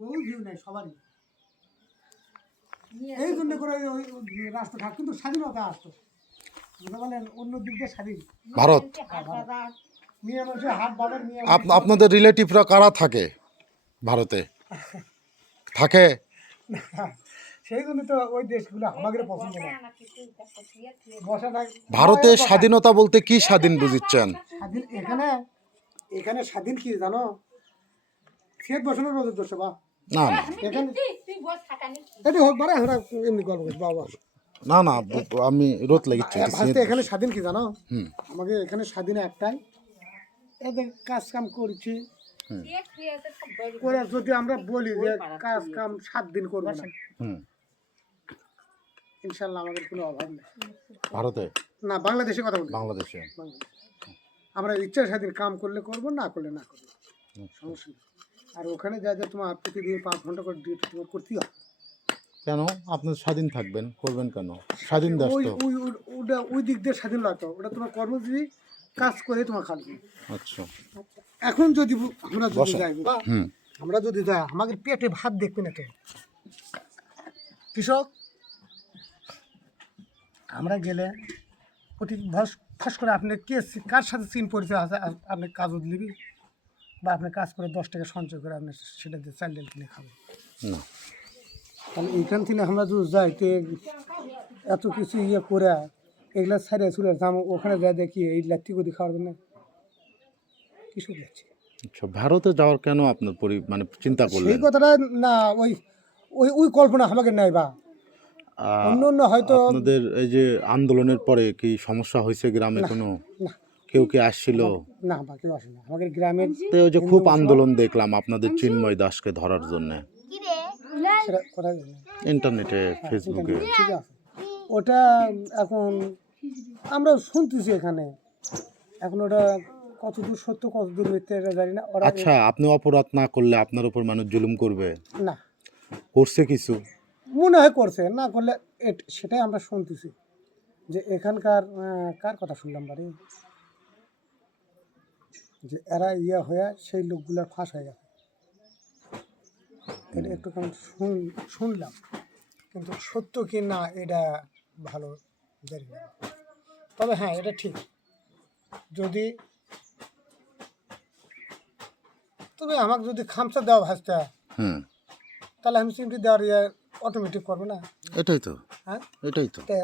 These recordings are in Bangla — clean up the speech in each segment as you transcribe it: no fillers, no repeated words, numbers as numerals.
বহু ভিউ নেই সবারই, এই জন্য করে ওই রাস্তাঘাট কিন্তু স্বাধীনতা আসতো, বুঝতে পারলেন, অন্য দিক দিয়ে স্বাধীন। ভারত। মিয়া মানুষের হাট বাজার, মিয়া আপনাদের রিলেটিভরা কারা থাকে ভারতে? থাকে? সেই জন্য তো ওই দেশগুলো আমাদের পছন্দ না। বসা না ভারতে স্বাধীনতা বলতে কি স্বাধীন বুঝিচ্ছেন? স্বাধীন এখানে, এখানে স্বাধীন কি জানো, খেত বসানো রোদের দোষ বা না না এখানে এটি হোক বারে আমরা এমনি গল্প করছি বাবা। না না, আমি রোদ লাগিচ্ছি। ভারতে এখানে স্বাধীন কি জানো, হুম। আমাকে এখানে স্বাধীন একটাই, এদের কাজ কাম করছি করে যদি আমরা বলি যে কাজ কাম 7 দিন করবো না, হুম। ইনশাল্লাহ আমাদের কোনো অভাব নেই। ভারতে না, বাংলাদেশে কথা বলি, বাংলাদেশে বাংলাদেশ আমরা ইচ্ছা স্বাধীন কাম করলে করবো, না করলে না করবো, সমস্যা নেই। আর ওখানে যা যা তোমার প্রতিদিন 5 ঘন্টা করে ডিউটি তোমার করতেই হবে। কেন আপনি স্বাধীন থাকবেন, করবেন কেন? স্বাধীন দেশ ওই তো। ওই ওটা ওই দিক দিয়ে স্বাধীন লাগতো, ওটা তোমার কর্মজীবী কাজ করে তোমার খাবে। আচ্ছা। এখন যদি আমরা যদি যাই, হুম। আমরা যদি যাই, আমাদের পেটে ভাত দেখবে না তো কৃষক, আমরা গেলে প্রতি ফস করে আপনি কে কার সাথে চিন পরিচয় আছে, আপনি কাজও দিবি বা আপনি কাজ করে 10 টাকা সঞ্চয় করে আপনি সেটা দিয়ে চাল ডাল কিনে খাবেন না। তাহলে এইখান থেকে আমরা যদি যাই তো এত কিছু ইয়ে করে এগুলা ছাড়িয়ে ছুড়ে যাবো, ওখানে যাই দেখি এই লাত্তি গদি খাওয়ার জন্য কৃষক যাচ্ছে। আচ্ছা, ভারতে যাওয়ার কেন আপনার মানে চিন্তা সেই করলেন? কথাটা না, ওই ওই ওই কল্পনা আমাকে নেই বা অন্য অন্য হয়তো। আপনাদের এই যে আন্দোলনের পরে কি সমস্যা হয়েছে গ্রামে কোনো? না কেউ কি আসছিল? না বা কেউ আসে না আমাদের গ্রামের। তো ওই যে খুব আন্দোলন দেখলাম আপনাদের চিন্ময় দাসকে ধরার জন্য সেটা কোথায় জানি না। ইন্টারনেটে, ফেসবুকে। ঠিক আছে, ওটা এখন আমরা শুনতেছি এখানে, এখন ওটা কতদূর সত্য কতদূর মিথ্যে এটা জানি না। ওরা আচ্ছা, আপনি অপরাধ না করলে আপনার উপর মানুষ জুলুম করবে? না, করছে কিছু? মনে হয় করছে, না করলে সেটাই আমরা শুনতেছি যে এখানকার কার কথা শুনলাম বাড়ি, যে এরা ইয়ে হয়ে সেই লোকগুলোর ফাঁস হয়ে গেছে, এটা একটু কেমন শুনলাম, কিন্তু সত্য কি না এটা ভালো জানি না। তবে হ্যাঁ, এটা ঠিক, যদি তুমি আমাকে যদি খামচা দাও ভাজতে, হুম। তাহলে আমি চিমটি দেওয়ার ইয়ে অটোমেটিক করবো না। এটাই তো, হ্যাঁ, এটাই তো। তা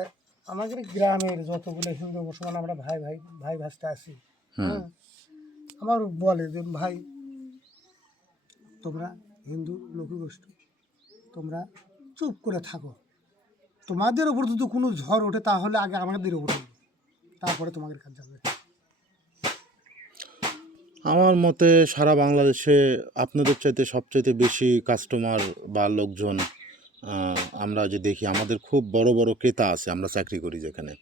আমাদের গ্রামের যতগুলো হিন্দু মুসলমান আমরা ভাই ভাই ভাই ভাজতে আছি, হ্যাঁ, আমার বলে যে ভাই তোমরা হিন্দু লোকগোষ্ঠী, তোমরা চুপ করে থাকো, তোমাদের ওপর যদি কোনো ঝড় ওঠে তাহলে আগে আমাদের ওপর উঠবে, তারপরে তোমাদের কাজ যাবে। আমার মতে সারা বাংলাদেশে আপনাদের চাইতে সবচাইতে বেশি কাস্টমার বা লোকজন আমরা যে দেখি, আমাদের খুব বড় বড় ক্রেতা আছে, আমরা চাকরি করি যেখানে,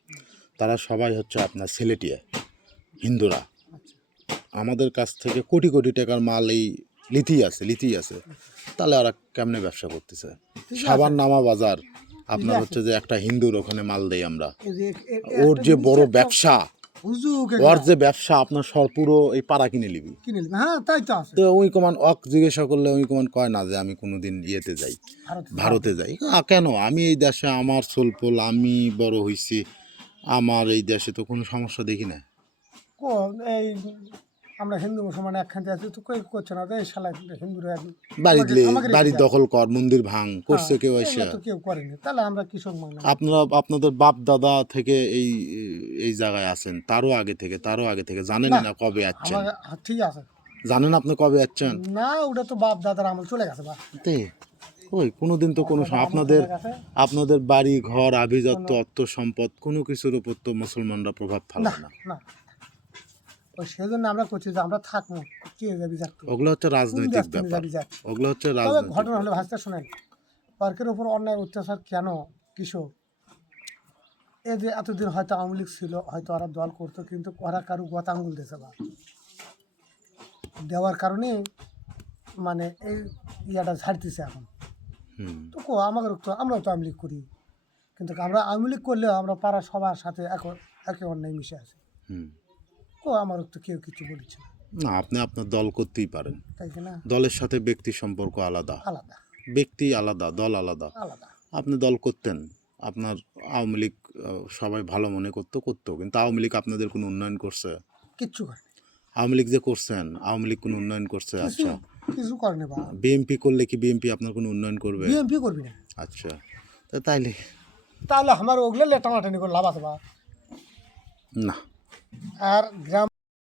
তারা সবাই হচ্ছে আপনার সিলেটিয়া হিন্দুরা। আমাদের কাছ থেকে কোটি কোটি টাকার মাল এই লিথি আছে। তাহলে ওরা কেমনে ব্যবসা করতেছে? সাবান নামা বাজার আপনার হচ্ছে যে একটা হিন্দুর ওখানে মাল দেই আমরা, ওর যে বড় ব্যবসা, ওর যে ব্যবসা আপনার পুরো এই পাড়া কিনে নিবি। হ্যাঁ, তাই তো আছে। তো ওই কমান জিজ্ঞাসা করলে ওই কমান কয় না যে আমি কোনোদিন ইয়েতে যাই, ভারতে যাই। কেন? আমি এই দেশে, আমার সোলপোল, আমি বড় হইছি, আমার এই দেশে তো কোনো সমস্যা দেখি না। এই আমরা হিন্দু মুসলমান একখানে আছি, তো কেউ করছে না, এই শালা হিন্দুরা বাড়ি দখল কর, মন্দির ভাঙ করছে কেউ এসে? তো কেউ করেনি, তাহলে আমরা কৃষক মানলাম। আপনারা আপনাদের বাপ দাদা থেকে এই এই জায়গায় আছেন, তারও আগে থেকে জানেন না কবে আসছেন? ঠিক আছে, জানেন আপনি কবে আসছেন? না, ওটা তো বাপ দাদার আমল চলে গেছে বা ওই কোনোদিন তো কোনো আপনাদের বাড়ি ঘর আভিজাত্য অর্থ সম্পদ কোনো কিছুর উপর তো মুসলমানরা প্রভাব ফেলায় না। না, ওই সেজন্য আমরা করছি যে আমরা থাকবো, কে যাবি যাক, ওগুলো হচ্ছে রাজনৈতিক ব্যাপার, ওগুলো হচ্ছে রাজনৈতিক। ঘটনা হলে ভাষা শোনেন, পার্কের উপর অন্যায় অত্যাচার কেন কৃষক, এই যে এতদিন হয়তো আওয়ামী লীগ ছিল, হয়তো ওরা দল করতো, কিন্তু ওরা কারো গত আঙুল দিয়েছে বা দেওয়ার কারণে মানে এই ইয়াটা ঝাড়তেছে এখন। তো আমাদের তো আমরাও তো আওয়ামী লীগ করি, কিন্তু আমরা আওয়ামী লীগ করলেও আমরা পাড়া সবার সাথে একে অন্যায় মিশে আছি। আমারও তো কেউ কিছু বলছে না, আপনি আপনার দল করতেই পারেন। তাই কি না? দলের সাথে ব্যক্তির সম্পর্ক আলাদা, আলাদা ব্যক্তি আলাদা, দল আলাদা। আলাদা। আপনি দল করতেন, আপনার আওয়ামী লীগ সবাই ভালো মনে করতো, কিন্তু আওয়ামী লীগ আপনাদের কোনো উন্নয়ন করছে? কিচ্ছু করে আওয়ামী লীগ যে করছেন, আওয়ামী লীগ কোনো উন্নয়ন করছে? কিছু আচ্ছা, কিছু করে না বা বিএনপি করলে কি বিএনপি আপনার কোনো উন্নয়ন করবে? বিএমপি করবি না। আচ্ছা, তাইলে তাহলে আমার ওগুলো লেটামাটানি করে লাভ আছে বা। না। আর গ্রাম